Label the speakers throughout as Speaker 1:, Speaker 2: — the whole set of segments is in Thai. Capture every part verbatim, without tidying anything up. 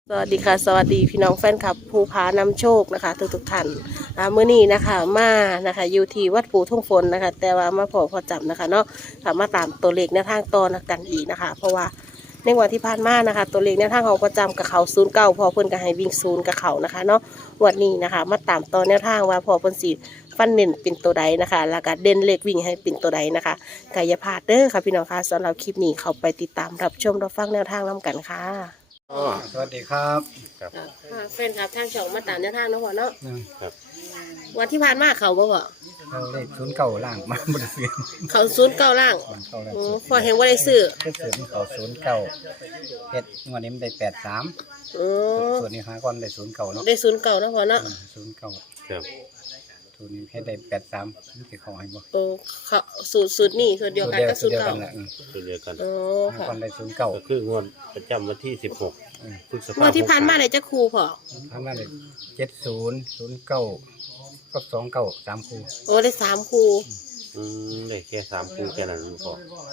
Speaker 1: สวัสดีค่ะสวัสดีพี่น้องแฟนคลับภูผานำโชคนะคะทุกทุกท่านนะเมื่อนี้นะคะมานะคะอยู่ที่วัดปู่ทุ่งฝนนะคะแต่ว่ามาพอพอจับนะคะเนาะค่ะมาตามตัวเลขแนวทางตอนกันอีกนะคะเพราะว่าในวันที่ผ่านมานะคะตัวเลขแนวทางของประจำกับเขาศูนย์เก้าพอเพิ่นก็ให้วิ่งศูนย์กับเขานะคะเนาะวันนี้นะคะมาตามตอนแนวทางว่าพอเพิ่นสีฟันเน้นเป็นตัวใดนะคะแล้วก็เด่นเลขวิ่งให้เป็นตัวใดนะคะกายภาพเด้อค่ะพี่น้องค่ะสำหรับคลิปนี้เขาไปติดตามรับชมรับฟังแนวทางนำกันค่ะ
Speaker 2: อ๋อสวัสดีครับ
Speaker 3: ครับ
Speaker 1: แฟนครับทางช่องมาตามแนวทางเนาะพ่อเนาะ
Speaker 2: หนึ่ง
Speaker 3: ครับ
Speaker 1: วันที่ผ่านมาเขาบ่พ่อ
Speaker 2: เราเลขศูนย์เก่าล่างมาบริสุทธิ์
Speaker 1: เขาศูนย์เก้าล่าง
Speaker 2: มันเข้าแล้ว
Speaker 1: โอ้พ่อเห็นว่าได้ซื้อ
Speaker 2: เฮ็ดศูนย์เขาศูนย์เก่าเฮ็ดงวดนี้มันได้แปดสาม
Speaker 1: โอ้
Speaker 2: ส่วนนี้หาก่อนได้ศูนย์เก่าเนาะ
Speaker 1: ได้ศูนย์เก้าเนาะพ่อเนาะ
Speaker 2: ศูนย์เก่า
Speaker 3: ครับ
Speaker 2: ศูนย์นี้เฮ็ดได้แปดสามนี่สิเขาให้บ่
Speaker 1: โอ้เขาสูตรสูตรนี่สูตรเดียวกันกับศูนย์
Speaker 2: เดียว
Speaker 1: เก้า
Speaker 2: กันแหละอืม
Speaker 3: ตัวเดียวกัน
Speaker 1: โอ้
Speaker 2: หา
Speaker 1: ค่ะ
Speaker 2: ก่อนได้ศูนย์เก่า
Speaker 3: ก็คืองวดประจำวันที่สิบหก
Speaker 2: อืม
Speaker 3: พฤษภาคม
Speaker 1: เมื่อที่ผ่านมาได้จะครูพ่อ
Speaker 2: ทำมาได้เจ็ดศูนย์ศูนย์เก้าก็สองเก้าสามคู่
Speaker 1: โอ้ได้สามครู
Speaker 3: อืมได้แค่สามคู่แค่นั้นพอ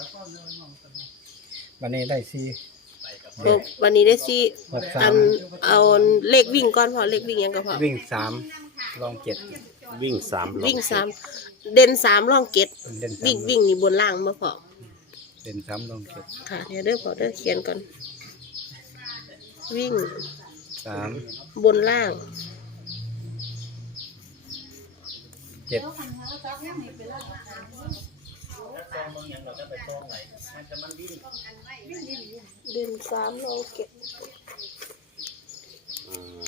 Speaker 2: วันนี้ได้สี่
Speaker 1: โอ้วันนี้ได้สี่
Speaker 2: หกสา
Speaker 1: อั
Speaker 2: ม
Speaker 1: นเอาเลขวิ่งก่อนพ่อเลขวิ่งยังก็พ่อ
Speaker 2: วิ่งสามลองเจ็ด
Speaker 3: วิ่งสามรอบ
Speaker 1: วิ่งสามเด่นสามร่องเก็ด
Speaker 2: เด่นสาม
Speaker 1: วิ่งวิ่งนี่บนล่างมาพ่อ
Speaker 2: เด่นสามลองเจ็ด
Speaker 1: ค่ะเดี๋ยวเด้อพ่อเด้อเขียนก่อนวิ่ง
Speaker 2: สาม
Speaker 1: บนล่าง
Speaker 2: เจ็ด
Speaker 1: เด่นสามร่องเก็ด
Speaker 3: อืม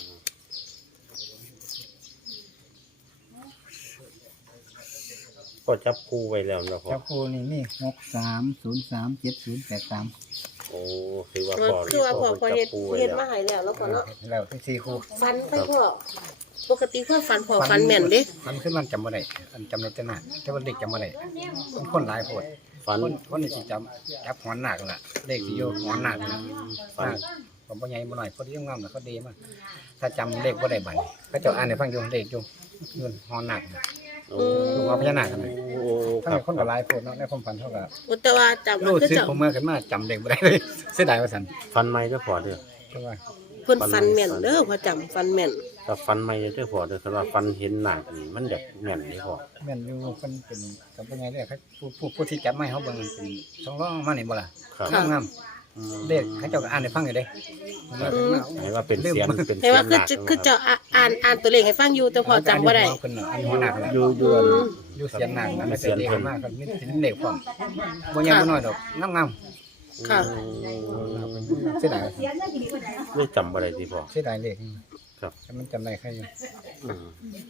Speaker 3: ก็จับคู่ไว้แล้วนะพอ
Speaker 2: เจ้าคู่นี่นี่หกสามศูนย์สามเจ็ดศูนย์แปดสาม
Speaker 3: โอ้คือว่าพอ
Speaker 1: คือว่าพอพอ
Speaker 3: จั
Speaker 1: เฮ็ด
Speaker 3: บคู่ไว้
Speaker 1: เฮ็ด
Speaker 3: แล้ว
Speaker 1: มาใหายแล้วแล้วก็เนาะ
Speaker 2: แล้วที่สี่คู่
Speaker 1: ฟันไปพ่อปกติเพื่อฟันพอฟันแม่นเด้
Speaker 2: มันขึ้นมันจำบ่ได้อันจำได้แต่หน้าแต่ว่าเด็กจำบ่ได้มันคนหลายโพด
Speaker 3: ฟัน
Speaker 2: คนคนนี่สิจำจับหัวหนักล่ะเลขสิอยู่หัวหนักนะ
Speaker 3: ฟัน
Speaker 2: หนักผมบ่ใหญ่บ่น้อยพอดีงามน่ะเขาดีมากถ้าจำเลขบ่ได้บัดเขาเจ้าอ่านให้ฟังอยู่เลขอยู่อยู่หัวหนักน่ะ
Speaker 3: โอ้
Speaker 2: ลูกเอาพญานาคกันน่ะ
Speaker 3: โอ้
Speaker 2: ทั้ง
Speaker 3: ครับ
Speaker 2: คนก็หลายโพดเนาะในความฝันเท่ากับ
Speaker 1: แต่ว่าจำ
Speaker 2: รู้
Speaker 1: คือ
Speaker 2: สึก
Speaker 1: เจ้า
Speaker 2: ผมเมื่อขึ้นมาจำเลขบ่ได้เลยเสียดายว่าซั่น
Speaker 3: ฟันไม่ได้พอเด้อ
Speaker 2: แต่ว่า
Speaker 1: เพิ่นฟันแม่นเด้อพอจำฟันแม่น
Speaker 3: ถ้าฟันไม่ได้พอเด้อคือว่าฟันเห็นหนักนี่มันแบบแม่นนี่พอ
Speaker 2: แม่นอยู่เพิ่นเป็นก็บ่ใหญ่เลยครับผู้ผู้ผู้ที่จับไม้เฮาเบิ่งเป็นสองร้องมานี่บ่ล่ะ
Speaker 3: ครับ
Speaker 2: งาม
Speaker 3: อืม
Speaker 2: ๆเด็กเขาเจ้าก็อ่านให้ฟังอยู่เด้ผมว่าเพิ่นมา
Speaker 3: ให้ว่าเป็นเสียนเป็น
Speaker 1: แต่
Speaker 3: เสีย
Speaker 1: ว่าน คือ
Speaker 3: หนัก
Speaker 1: จะคือเจ้าอ่ะอ่านอ่านตัวเลขให้ฟังอยู่แต่พอจำบ่ได้
Speaker 2: เพิ่นน่ะอันนี้หัวหนักแล้ว
Speaker 3: อยู่อยู่อัน
Speaker 2: อยู่เสียงหนักนะไม่เสียงเด็กมากครับมีสินเด็กพร้อมบ่ใหญ่บ่น้อยดอกงาม
Speaker 1: ค่ะ
Speaker 2: ๆเสียดาย
Speaker 3: ไม่จำอะไรดีพอ
Speaker 2: เสียดายเลข
Speaker 3: ครับ
Speaker 2: แต่มันจำได้ใครอยู่
Speaker 3: อืม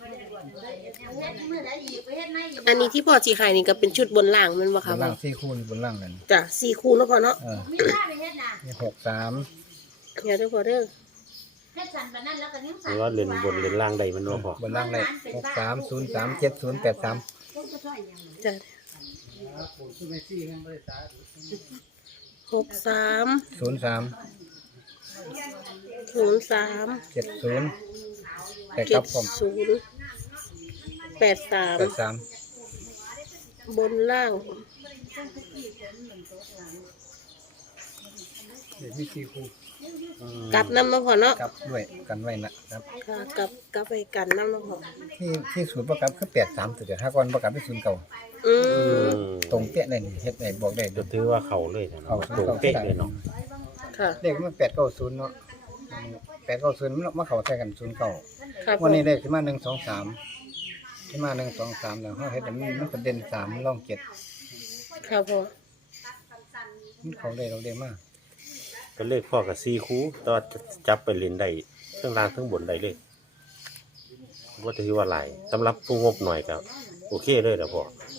Speaker 1: อันนี้ที่พ่อสิให้นี่ก็เป็นชุดบนล่างแมันบ่
Speaker 2: บ
Speaker 1: คะ
Speaker 2: นล่างสี่คู่นี่บนล่างนั่น
Speaker 1: จ้ะสี่คู่เนาะพ่อเนาะ
Speaker 2: เออมีหกสาม
Speaker 1: เดี๋ยวเด้อพ่อเด้อ
Speaker 3: หรือว่าเล่นบนเล่นล่างใดมันว่าพอบ
Speaker 2: นล่างเลยหกสามศูนย์สามเจ็ดศูนย์แปดสาม
Speaker 1: จ้ะหกสาม
Speaker 2: ศูนย์สาม
Speaker 1: ศูนย์สาม
Speaker 2: เจ็ดศูนย์แปด
Speaker 1: เจ็
Speaker 2: กั
Speaker 1: ด
Speaker 2: บผม
Speaker 1: ศูนย์แปดสาม
Speaker 2: แปดสาม
Speaker 1: บนล่าง
Speaker 2: เด็กมีสี่คู่
Speaker 3: อืม
Speaker 1: กลับน้ำมาพอเนาะ
Speaker 2: กับด้วยกันไว้นะครับ
Speaker 1: ค่ะกลับกลับไปกันน้ำมาพอ
Speaker 2: ที่ที่ศูนย์ประกับคือแปดสามตัวเดียวถ้าก่อนประกับเป็นศูนย์เก่า
Speaker 1: อื
Speaker 3: อื
Speaker 1: ม
Speaker 3: ม
Speaker 2: ตรงเป๊ะเลยนี่เฮ็ดได้บอกได้
Speaker 3: ก็ถือว่าเขาเลยนะเนาะตรงเป๊ะเลยเนาะ
Speaker 1: ค่ะ
Speaker 2: เลขมันแปดเก้าศูนย์เนาะแปดเก้าศูนย์มันมาเข้าใส่กันศูนย์เก้า
Speaker 1: ครับ
Speaker 2: วันนี้เลขที่มาหนึ่งสองสามที่มาหนึ่งสองสามแล้วเขาเฮ็ดให้มันมันเป็นเด่นสามร่องเจ็ด
Speaker 1: ครับพ่อ
Speaker 2: มันเขาได้เราได้มาก
Speaker 3: ก็เลขพ่อกับซีคูแต่ว่าจับไปเล่นได้ทั้งล่างทั้งบนได้เลยว่าถือว่าหลายสำหรับผู้งบหน่อยครับโอเคเลยนะพ่อ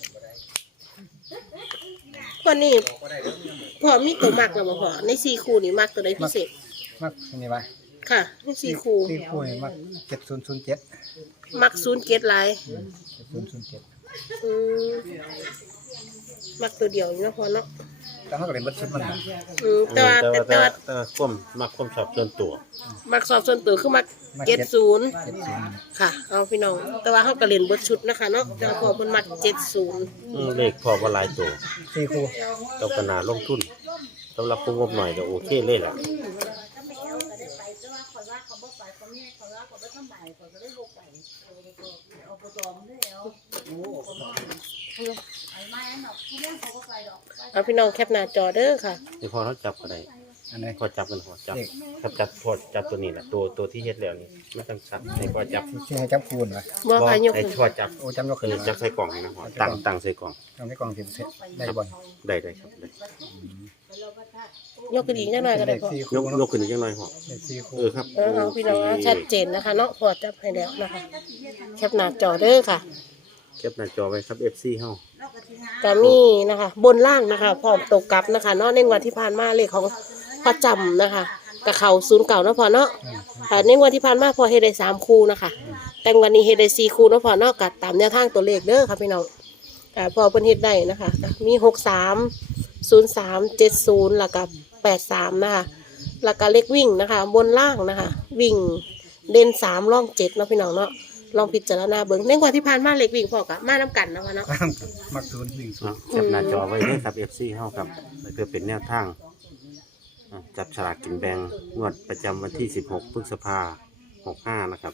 Speaker 1: วันนี้พ่อมีตัวมักแล้วบ่พ่อในสี่คู่นี่มักตัวใดพิเศษ
Speaker 2: มักอันนี้วะ
Speaker 1: ค่ะในสี่คู่
Speaker 2: สี่คู่นี่มักเจ็ดศูนย์ศูนย์เจ็ด
Speaker 1: มักศูนย์เจ็ดหลาย
Speaker 2: เจ็ดศูนย์ศูนย์เจ็ด
Speaker 1: อืมมักตัวเดียวอยู่เนาะพ่อเนาะ
Speaker 2: แต่เขาก็เล่นบัตรชุดมันนะ
Speaker 1: อืมแต่ว่า
Speaker 3: แต่
Speaker 1: แต่
Speaker 3: ว่า
Speaker 1: แต่ว่า
Speaker 3: แต่ว่าความมักความชอบส่วนตัว
Speaker 1: มักสอบส่วนตัวคือมักเจ็ดศูนย์
Speaker 2: เจ็ดศูนย์
Speaker 1: ค่ะ เอาพี่น้อง แต่ว่าเขาก็เล่นเบทชุดนะคะเนาะแต่ว่าพอเพิ่นมักเจ็ดศูนย์
Speaker 3: อืมเลขพ่อว่าหลายตัว
Speaker 2: สี่คู่
Speaker 3: เจ้าขนาดลงทุนสำหรับผู้งบหน่อยก็โอเคเลยล่ะ
Speaker 4: เขาบ่ไปเขาแม่เขารักเขาบ่ทำไมเขาจะได้ลงไปเอาไปตัวเอาไปตัวมันได้แล้วโอ้คนน้อยไอ้ไม้อันดอกผู้เลี้ยงเขาก็ไปดอก
Speaker 1: เอาพี่น้องแคปหน้าจอเด้อค่ะ
Speaker 3: เดี๋ยวพอเราจับก็ได้
Speaker 2: อันไหน
Speaker 3: พอจับกันพอจับ
Speaker 2: เด็ก
Speaker 3: ครับจับพอจับตัวนี้แหละตัวตัวที่เฮ็ดแล้วนี่ไม่ต้องชัดให้พอจับ
Speaker 2: ที่ให้จับคูณวะ
Speaker 1: บ่ค่ะยก
Speaker 3: ให้
Speaker 1: ขึ้น
Speaker 3: พอจับ
Speaker 2: โอ้จำยกขึ้น
Speaker 3: จับใส่กล่องให้นะพอตั้งตั้งใส่กล่อง
Speaker 2: ทำให้กล่องสิบเซตได้บ่
Speaker 3: ได้ได้ครับได้
Speaker 1: ยกขึ้นอีกจังหน่อยก็ได้พ่อย
Speaker 3: กยกขึ้นอีกจังหน่อยพอ
Speaker 2: เลขสี่คู่
Speaker 3: เออครับ
Speaker 1: เออเอาพี่น้องเอาชัดเจนนะคะเนาะพอจับให้แล้วนะคะแคปหน้าจอเด้อค่ะ
Speaker 3: เก็บหน้าจอไว้ครับ เอฟ ซี เฮา
Speaker 1: ก็มีนะคะ บนล่างนะคะพร้อมตกกลับนะคะเนาะในวันที่ผ่านมาเลขของพ่อจำนะคะกับเขาศูนย์เก่าเนาะพอเนาะแต่ในวันที่ผ่านมาพอเฮ็ดได้สามคู่นะคะแต่วันนี้เฮ็ดได้สี่คู่เนาะพอเนาะกัดตามแนวทางตัวเลขเด้อค่ะพี่น้องอ่าพอเพิ่นเฮ็ดได้นะคะก็มีหกสามศูนย์สามเจ็ดศูนย์แล้วก็แปดสามนะคะแล้วก็เลขวิ่งนะคะ บนล่างนะคะ วิ่งเด่นสามล่องเจ็ดเนาะพี่น้องเนาะลองพิจารณาเบิ่งในวันที่ผ่านมาเลขวิ่งพอกะมาน้ำกันเนาะพอเนาะ
Speaker 2: มักศูนย์วิ่งศูนย์
Speaker 3: เก็บหน้าจอไว้เด้อครับ เอฟ ซี เฮาครับเพื่อเป็นแนวทางอ่ะจับฉลากกินแบ่งงวดประจำวันที่สิบหกพฤษภาคมหกห้านะครับ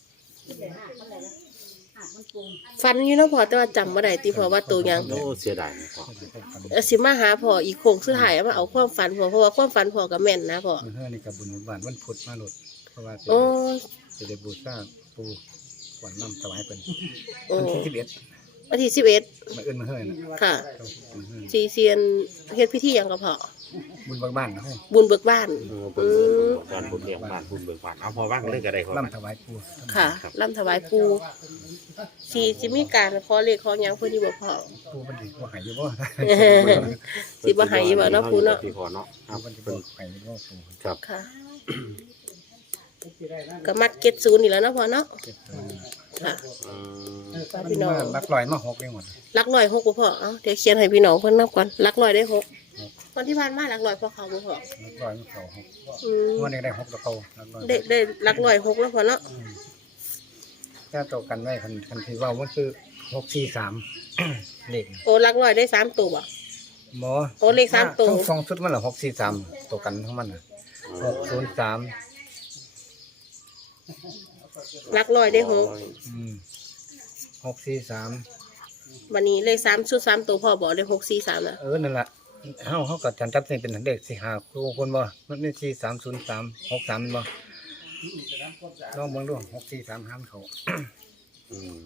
Speaker 1: ฟันอยู่เนาะพอแต่ว่าจำบ่ได้ติพอว่าตัวหยัง
Speaker 3: โอ้เสียดายนะพอ
Speaker 1: เอ่อสิมาหาพออีกโค้งสุดท้ายเอามาเอาความฝันพอเพราะว่าความฝันพอกับแม่นนะพอ
Speaker 2: มือเฮือนี่กับบุญบ้านวันพุธมาหลดเพราะว่าจะ
Speaker 1: โอ้
Speaker 2: จะได้บูชาปูขวัญน้ำถวายเป็น
Speaker 1: โอ้
Speaker 2: วันที่สิบเอ็ด
Speaker 1: วันที่สิบเอ็ด
Speaker 2: มาเอื้นมาเฮือนะ
Speaker 1: ค่ะ
Speaker 2: มือเฮือ
Speaker 1: สีเซียนเฮ็ดพิธีหยังก็พอ
Speaker 2: บุญบ้านบ้านนะเฮ้ย
Speaker 1: บุญเบิกบ้าน
Speaker 3: เออบุญเบิกบ้านบุญเลี้ยงบ้านบุญเบิกบ้านเอาพอว่างเลยก็ได้พอ
Speaker 2: ล่ำถวายปู
Speaker 1: ค่ะร่ำถวายปูสีสิมีการขอเลขขอหยังเพิ่นอยู่บ่พอ
Speaker 2: ปูมันดีว่าหายอยู่บ่
Speaker 1: สิบ่ให้อยู่บ่เนาะปูเนาะ
Speaker 3: ที่พอเนาะครับ
Speaker 2: มันดี
Speaker 3: เพิ่น
Speaker 2: หายอยู่บ่ปู
Speaker 3: ครับ
Speaker 1: ค่ะก็มัดเก็ตศูนย์นี่แหล้วเนาะพอเนาะ
Speaker 2: เจ็ดตัวนี่
Speaker 1: ค่ะ
Speaker 3: อืม
Speaker 1: ฝากพี่น้อง
Speaker 2: มันรักลอยมาหกเองหมด
Speaker 1: หลักร้อยหกบ่พอเอ้าเดี๋ยวเขียนให้พี่น้องเพิ่นนับก่อนหลักร้อยได้หกวันที่ผ่านมาหลักร้อยพอเขาบ่พอ
Speaker 2: รักลอยมาเขาหก
Speaker 1: อืม
Speaker 2: วันนี้ได้หกตัวเขารักลอย
Speaker 1: ได้ได้หลักร้อยหกแล้วพอเนาะ
Speaker 2: แค่ตัวกันไว้คันคันที่ว่ามันคือหกสี่สาม เลข
Speaker 1: โอ้หลักร้อยได้สามตัวบ่
Speaker 2: หมอ
Speaker 1: โอ้เลขสามตัว
Speaker 2: ทั้งสองชุดมันเหรอหกสี่สามตัวกันทั้งมันน่ะหกศูนย์สาม
Speaker 1: หลักร้อยได้หก
Speaker 2: อืมหกสี่สาม
Speaker 1: วันนี้เลขสามชุดสามตัวพอบอกได้หกสี่สามนะ
Speaker 2: เออนั่นแหละเฮาเฮากับจันจับนี่เป็นเลขสี่ห้าครูคนบ่มันนี่สี่สามศูนย์สามหกสามบ่ลองเบิ่งดูหกสี่สามห้ามเขา
Speaker 3: อืม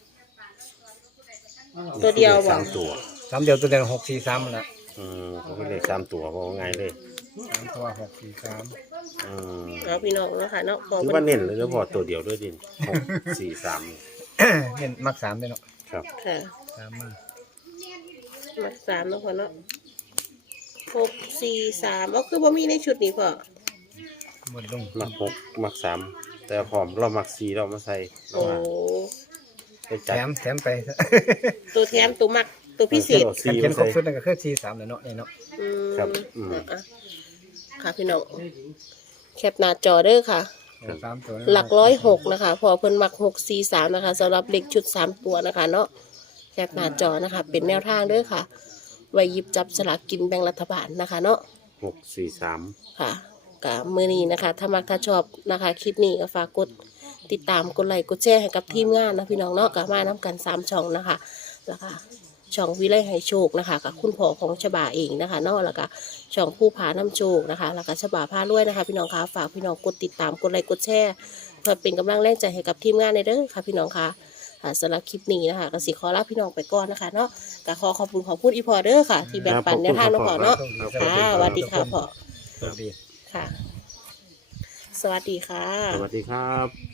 Speaker 1: ตัวเดียวบ่
Speaker 3: สามตัว
Speaker 2: สามเดียวตัวเดียวหกสี่สามนั่นแหละ
Speaker 3: อืมเขาก็เลยสามตัวบอกง่ายเลย
Speaker 2: สามตัวหกสี่สาม
Speaker 3: อืม
Speaker 1: เอาพี่น้องเนาะค่ะเนาะพอ
Speaker 3: คือ
Speaker 1: มั
Speaker 3: ว่าน เน้นเลยแล้วพอตัวเดียวด้วยดินหกสี่สาม
Speaker 2: เห็นมักสามด้วยเนาะ
Speaker 3: ครับ
Speaker 1: ค่ะ
Speaker 2: สามมา
Speaker 1: มักสามเนาะพอเนาะหกสี่สามเอาคือบ่มีในชุดนี้พอ
Speaker 2: หมดลง
Speaker 3: มักหกมักสามแต่พร้อมเรามักสี่เรามาใส่เรา
Speaker 1: โอ้
Speaker 3: มาไป
Speaker 2: แถ
Speaker 3: จัด
Speaker 2: มแถมไป
Speaker 1: ตัวแถมตัวมักตัวพิเศษ
Speaker 3: อา
Speaker 2: คัน
Speaker 3: สี่
Speaker 2: เขีย
Speaker 3: มาน
Speaker 2: คร
Speaker 3: ใส่
Speaker 2: บชุดนั่นก็คือสี่สามเลยเนาะนี่เนาะ
Speaker 1: อืม
Speaker 3: ครับอืม
Speaker 1: อ่ะค่ะพี่น้องแคปหน้าจอเด้อค่ะ
Speaker 2: สามตัว
Speaker 1: หลักร้อยหกนะคะ พอเพิ่นมักหกสี่สามนะคะสำหรับเด็กชุดสามตัวนะคะ เนาะแคปหน้าจอนะคะ เป็นแนวทางเด้อค่ะ ไว้หยิบจับสลากกินแบ่งรัฐบาลนะคะ เนาะ
Speaker 3: หกสี่สาม
Speaker 1: ค่ะกับมือนี้นะคะ ถ้ามักถ้าชอบนะคะ คลิปนี้ก็ฝากกดติดตามกดไลค์กดแชร์ให้กับทีมงานนะพี่น้องเนาะกับมาน้ำกันสามช่องนะคะแล้วก็ช่องวิไลให้โชคนะคะกับคุณพ่อของฉบาเองนะคะเนาะแล้วก็ช่องผู้ผาน้ำโชคนะคะแล้วก็ฉบาผ้าล้วยนะคะ พี่น้องคะฝากพี่น้องกดติดตามกดไลค์กดแชร์เพื่อเป็นกำลังแรงใจให้กับทีมงานในเด้อค่ะพี่น้องคะค่ะสำหรับคลิปนี้นะคะก็สิขอลาพี่น้องไปก่อนนะคะเนาะก็ขอขอบคุณขอบคุณอีพอเด้อค่ะ ที่แบ่งปันแนวทางเนาะพ่อเนาะค่ะสวัสดีค่ะพ่อ
Speaker 2: สวัสดี
Speaker 1: ค่ะ สวัสดีค่ะ
Speaker 3: สวัสดีครับ